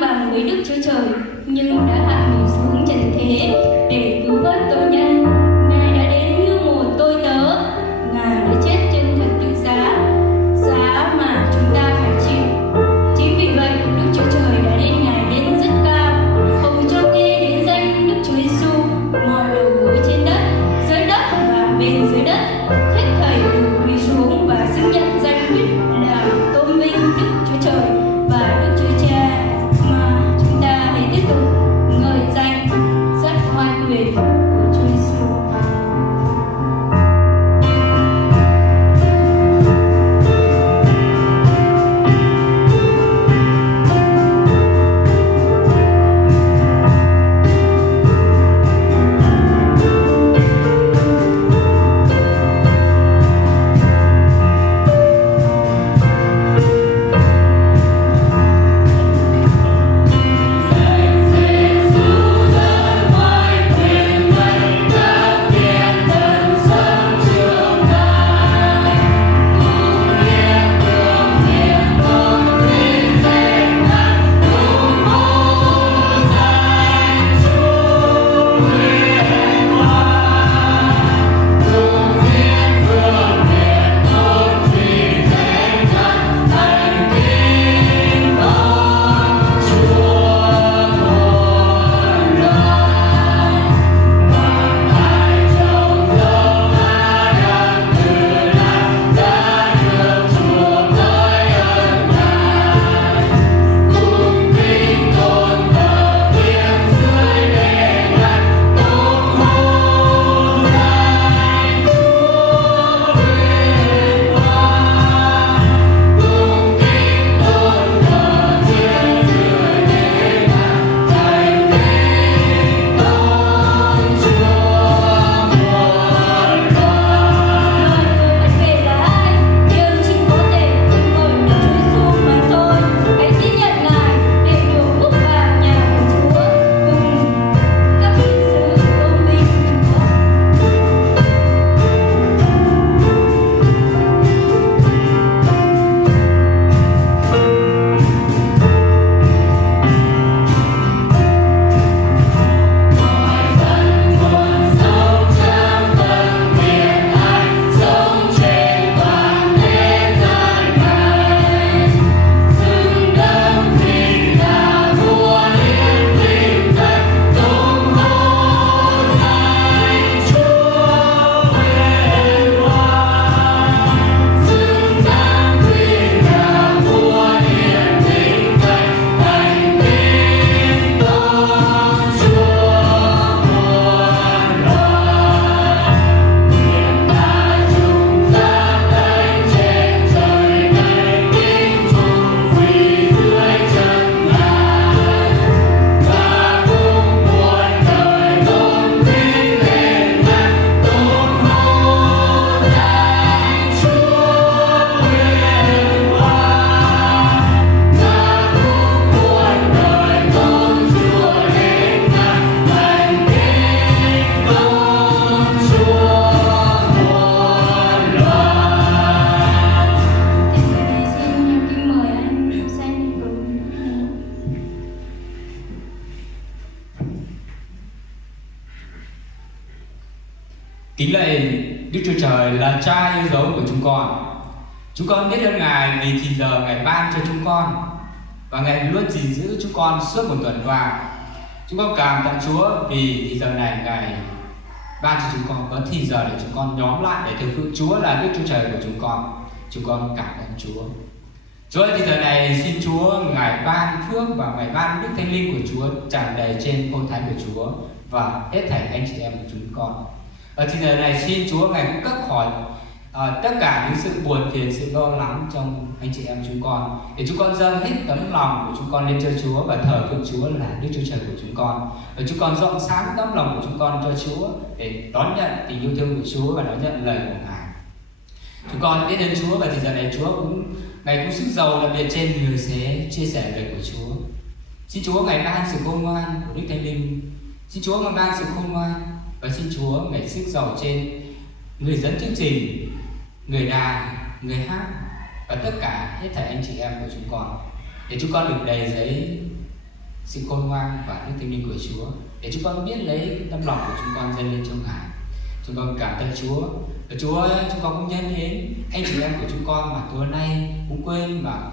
ngang bằng với Đức Chúa Trời, nhưng đã hạ mình xuống trần thế để cứu vớt tội nhân. Ngài đã đến như một tôi tớ, Ngài đã chết trên thập tự giá, giá mà chúng ta phải chịu. Chính vì vậy, Đức Chúa Trời đã đem Ngài lên rất cao, hầu cho nghe đến danh Đức Chúa Giêsu, mọi đầu gối trên đất, dưới đất và bên dưới đất, hết thảy đều quỳ xuống và xưng nhận danh Đức là tôn vinh Đức Chúa Trời và Đức Chúa Cha. Mà chúng ta hãy tiếp tục ngợi danh rất oai quyền của Chúa Giêsu. Kính lạy Đức Chúa Trời là Cha yêu dấu của chúng con. Chúng con biết ơn Ngài vì thì giờ Ngài ban cho chúng con và Ngài luôn gìn giữ chúng con suốt một tuần qua. Chúng con cảm tạ Chúa vì thì giờ này Ngài ban cho chúng con có thì giờ để chúng con nhóm lại để thờ phượng Chúa là Đức Chúa Trời của chúng con. Chúng con cảm ơn Chúa. Chúa ơi, thì giờ này xin Chúa Ngài ban phước và Ngài ban Đức Thánh Linh của Chúa tràn đầy trên hôn thánh của Chúa và hết thảy anh chị em của chúng con. Ở thì giờ này xin Chúa Ngài cũng cất khỏi tất cả những sự buồn phiền, sự lo lắng trong anh chị em chúng con, để chúng con dâng hết tấm lòng của chúng con lên cho Chúa và thờ phượng Chúa là Đức Chúa Trời của chúng con. Và chúng con rộng sáng tấm lòng của chúng con cho Chúa để đón nhận tình yêu thương của Chúa và đón nhận lời của Ngài. Chúng con biết ơn Chúa và thì giờ này Chúa cũng Ngài cũng sức giàu đặc biệt trên người sẽ chia sẻ lời của Chúa. Xin Chúa Ngài ban sự khôn ngoan của Đức Thánh Linh. Xin Chúa Ngài ban sự khôn ngoan và xin Chúa Ngài sức giàu trên người dẫn chương trình, người đàn, người hát và tất cả hết thảy anh chị em của chúng con, để chúng con được đầy giấy sự khôn ngoan và đức tin linh của Chúa, để chúng con biết lấy tâm lòng của chúng con dâng lên cho Ngài. Chúng con cảm ơn Chúa. Và Chúa, chúng con cũng nhân đến anh chị em của chúng con mà tối nay cũng quên và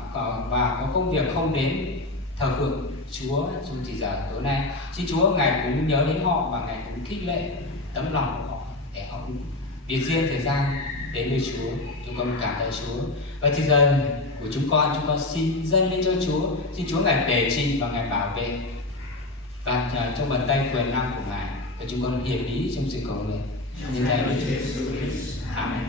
có công việc không đến thờ phượng Chúa trong chỉ giờ tối nay. Xin Chúa Ngài cũng nhớ đến họ và Ngài cũng khích lệ tấm lòng của họ để họ cũng biệt riêng thời gian đến với Chúa. Chúng con cảm ơn Chúa. Và chỉ giờ của chúng con xin dâng lên cho Chúa. Xin Chúa Ngài tể trị và Ngài bảo vệ và trong bàn tay quyền năng của Ngài, và chúng con hiệp ý trong sự cầu nguyện nhân danh Đức Chúa Giêsu Christ. Amen.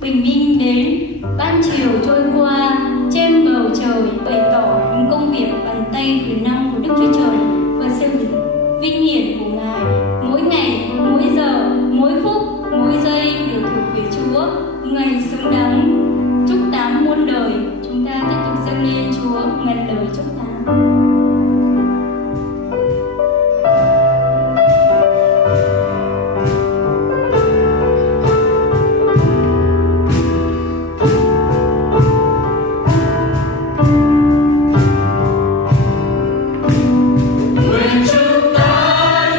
Bình minh đến, ban chiều trôi qua, trên bầu trời bày tỏ những công việc bàn tay quyền năng của Đức Chúa Trời và sự vinh hiển của Ngài. Mỗi ngày, mỗi giờ, mỗi phút, mỗi giây đều thuộc về Chúa. Ngày xứng đáng chúc tám muôn đời. Chúng ta tiếp tục dâng lên Chúa ngàn lời chúc tám. Nguyện chúng ta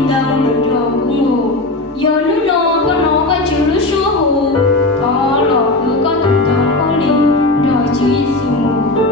niềm đau bận rộn của mùa. Giờ nước nô có nó có chịu lúa súa hù, có lò cứ có từng tông có liền rồi chữ Giêsu mùa.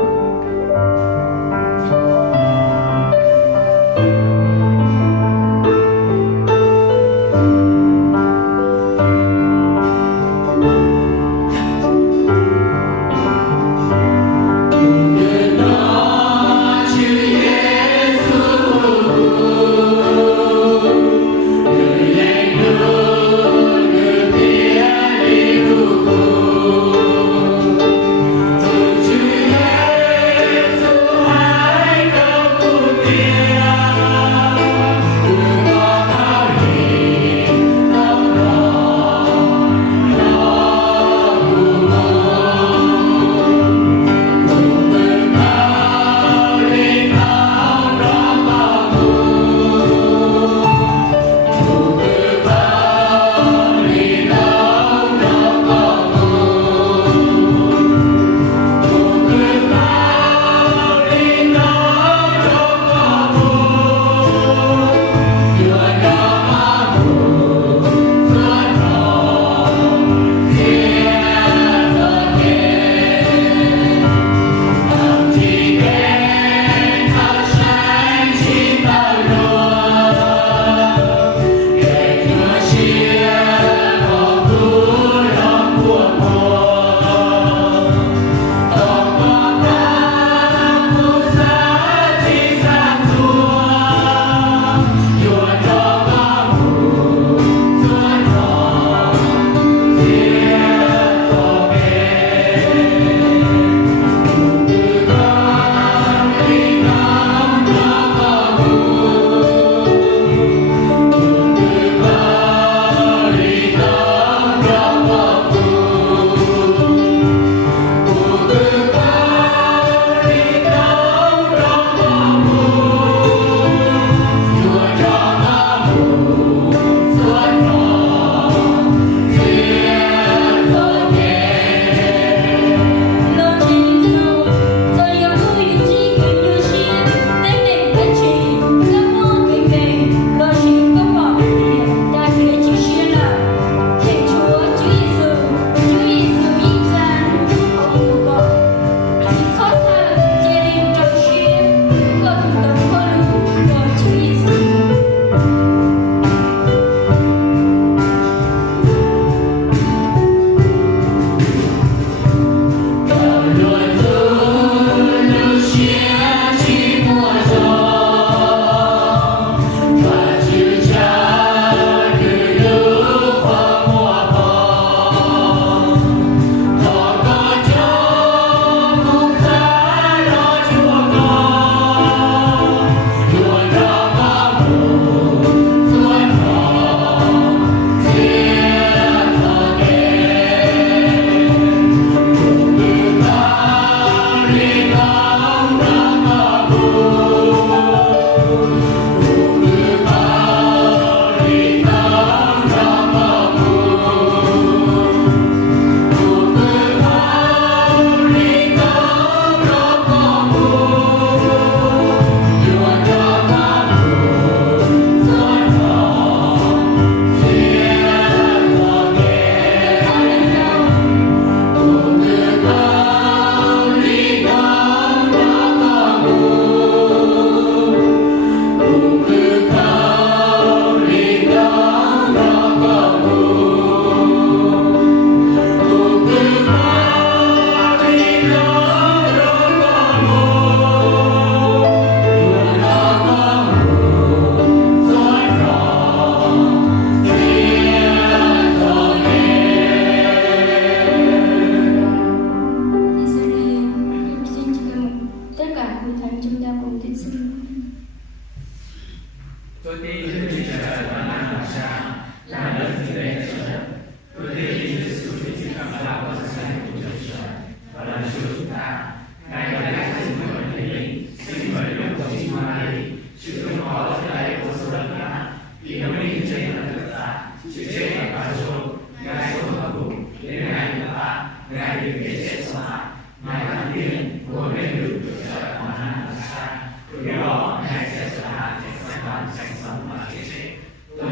Từ đó Ngài sẽ trở lại để xoay đoàn sạch sống và chết chết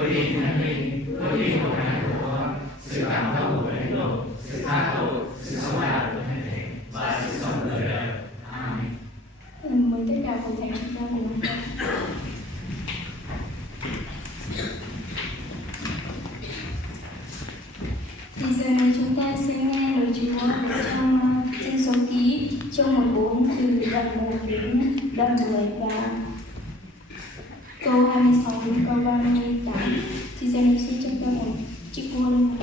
với tình thân mình, với linh hồn của con, sự cảm thông của thánh đồ, sự tha tội, sự sống lại của thánh thể và sự sống đời đời. Amen. Mời tất cả cùng thánh chúng ta cùng thì giờ này chúng ta sẽ nghe lời Chúa trong Dân Số Ký chương 14 từ đoạn 1 đến đoạn 10 và câu 26 đến câu 38. Thì giờ này xin chúng ta cùng trích ngôn.